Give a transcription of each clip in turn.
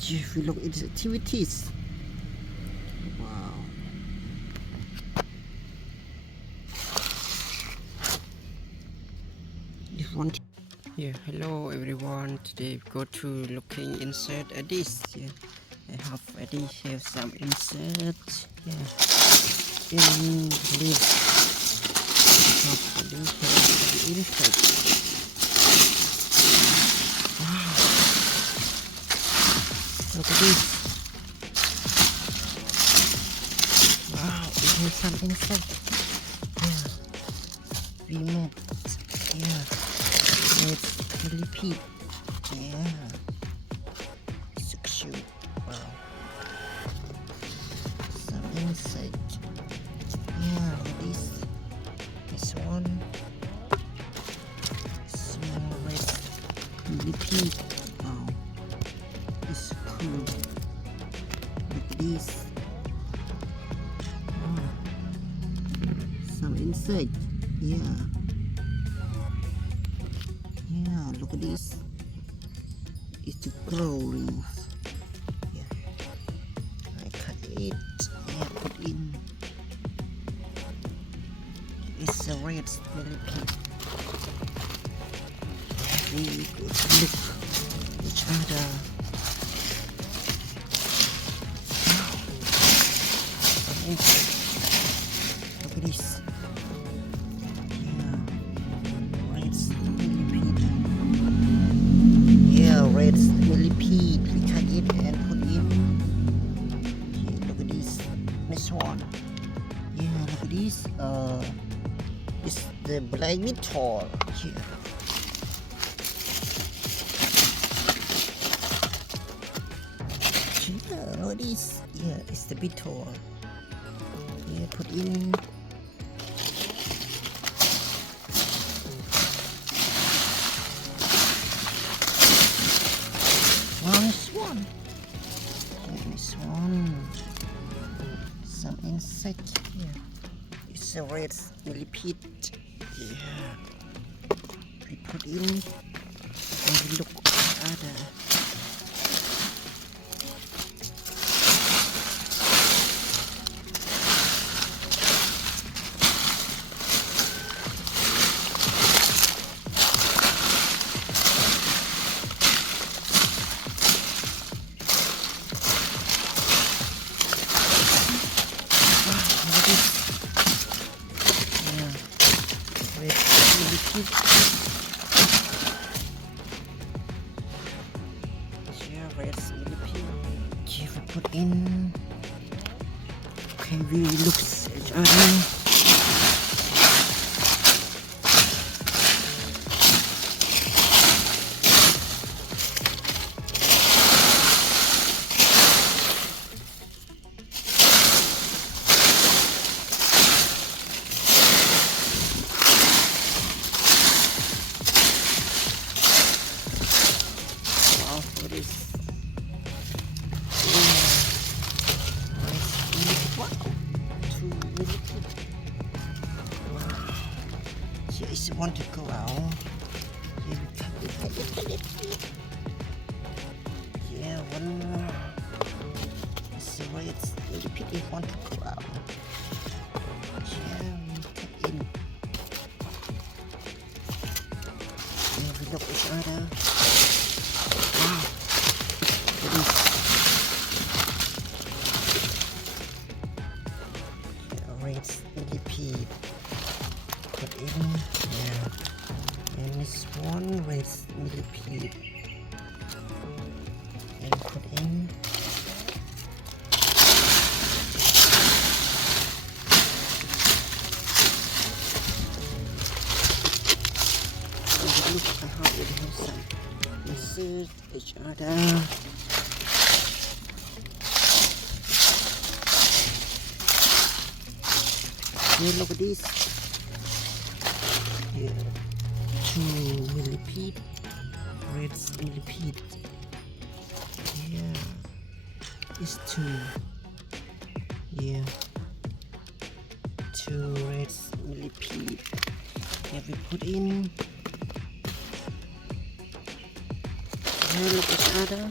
If we look at its activities, wow. If one yeah, hello everyone. Today we go to looking insert at this. Yeah, I have already have some insert. Yeah, in this. I have already have some insert. Look at this. Wow, it has some insect. Yeah. Remote. Yeah. It's Millipede. Yeah. So cute. Wow. Some insect. Yeah, look at this. This one. Small red Millipede. Wow. It's cool. Look at this. Wow. Some insect. Yeah. Yeah, look at this. It's the growing. Yeah. I cut it. Yeah, put in. It's a red millipede. We go to look each other. Some insect. Look at this. Red millipede. We cut it and put in. Okay, look at this. Next one. Yeah, look at this. It's the black Beetle. Yeah. Yeah, look at this. Yeah, it's the Beetle. Yeah, put in. Nice one. Nice one. Some insect here. It's a red millipede. Yeah. We put in and we look at other. Yeah, red millipede. Okay, we put in. Okay, we look at each other. What is wow, 2 millipede. Wow. Here is one to go out. Here we cut it. Yeah, one more. This is why it's millipede want to go out. Yeah, we cut in. Here we look at each other. Wow. What is red millipede? Put in. Yeah. And this one red millipede. And put in. And look at how it has some. Insert each other. Here, look at this. Here, 2 millipede, red millipede. Yeah, it's 2. Yeah, 2 red millipede. Here we put in. Here, look at each other.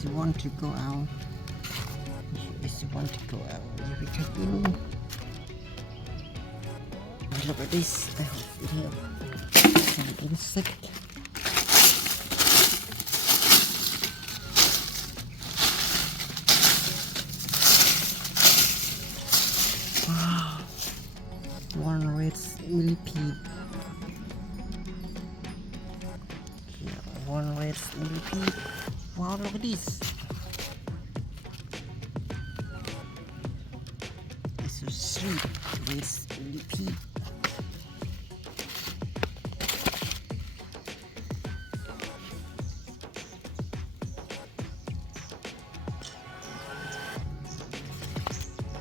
is you want to go out. If you want to go out, if we can in. Look at this. I hope it helps. Some insect. Wow. One red millipede. Yeah, one red millipede. Wow, look at this. It's so sweet. Red millipede.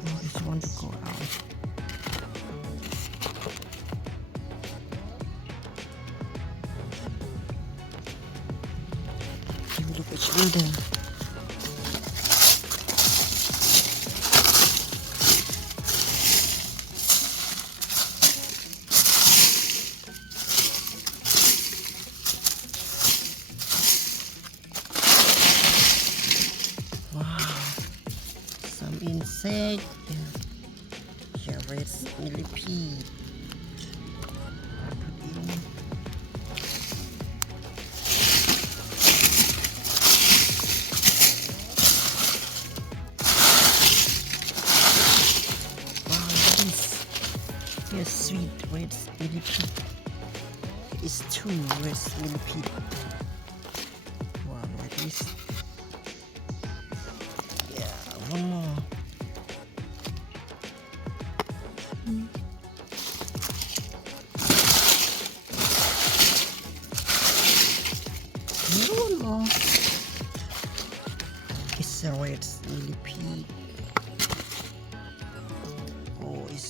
I just want to go out. Look at each other. Wow, some insect. Yeah, red millipede. I put in. Yes, sweet red millipede. It's two red millipede. Wow, like this. Yeah, one more. One more. It's a red millipede. Oh, it's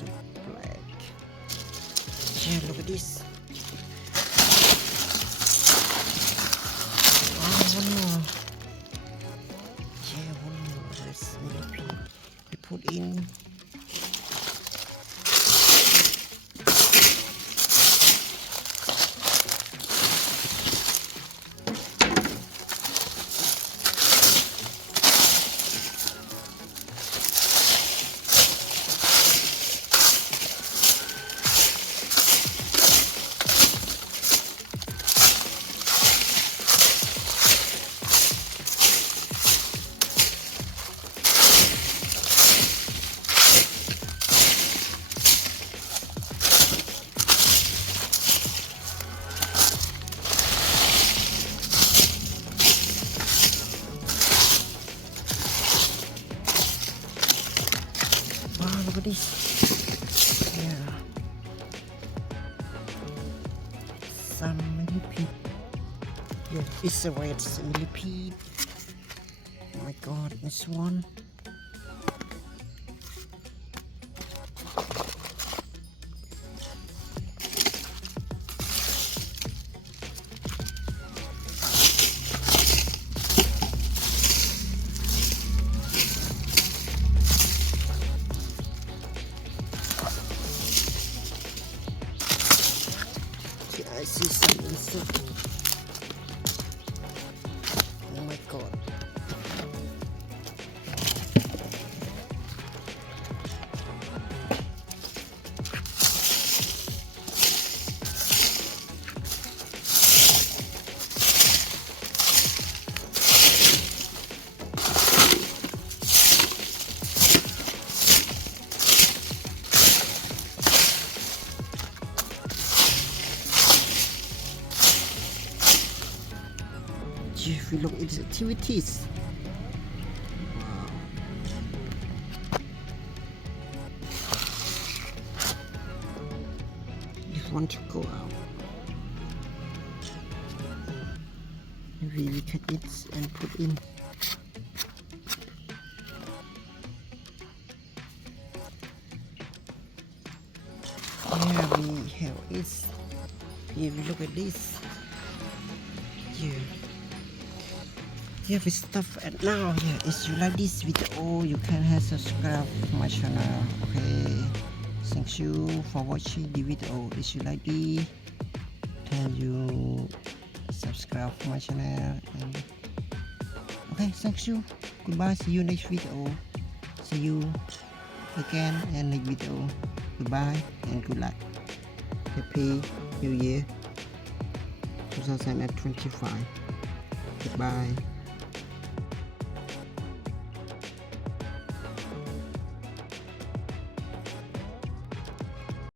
so black. Yeah, look at this. Oh, one more. Yeah, one more. Let's millipede. We put in. Wow, look at this. Yeah. Some millipede. Yeah, it's a red millipede. Oh my god, this one. I see some insect. Oh my god. If we look at its activities, wow. If we want to go out, maybe we can eat and put in. Yeah, we have it. Here we look at this. Yeah. Yeah, we stop at now. Yeah, if you like this video, you can subscribe to my channel. Okay, thank you for watching the video. If you like this, can you subscribe to my channel and Okay, thank you. Goodbye. See you next video. See you again in next video. Goodbye and good luck. Happy New Year 2025. Goodbye.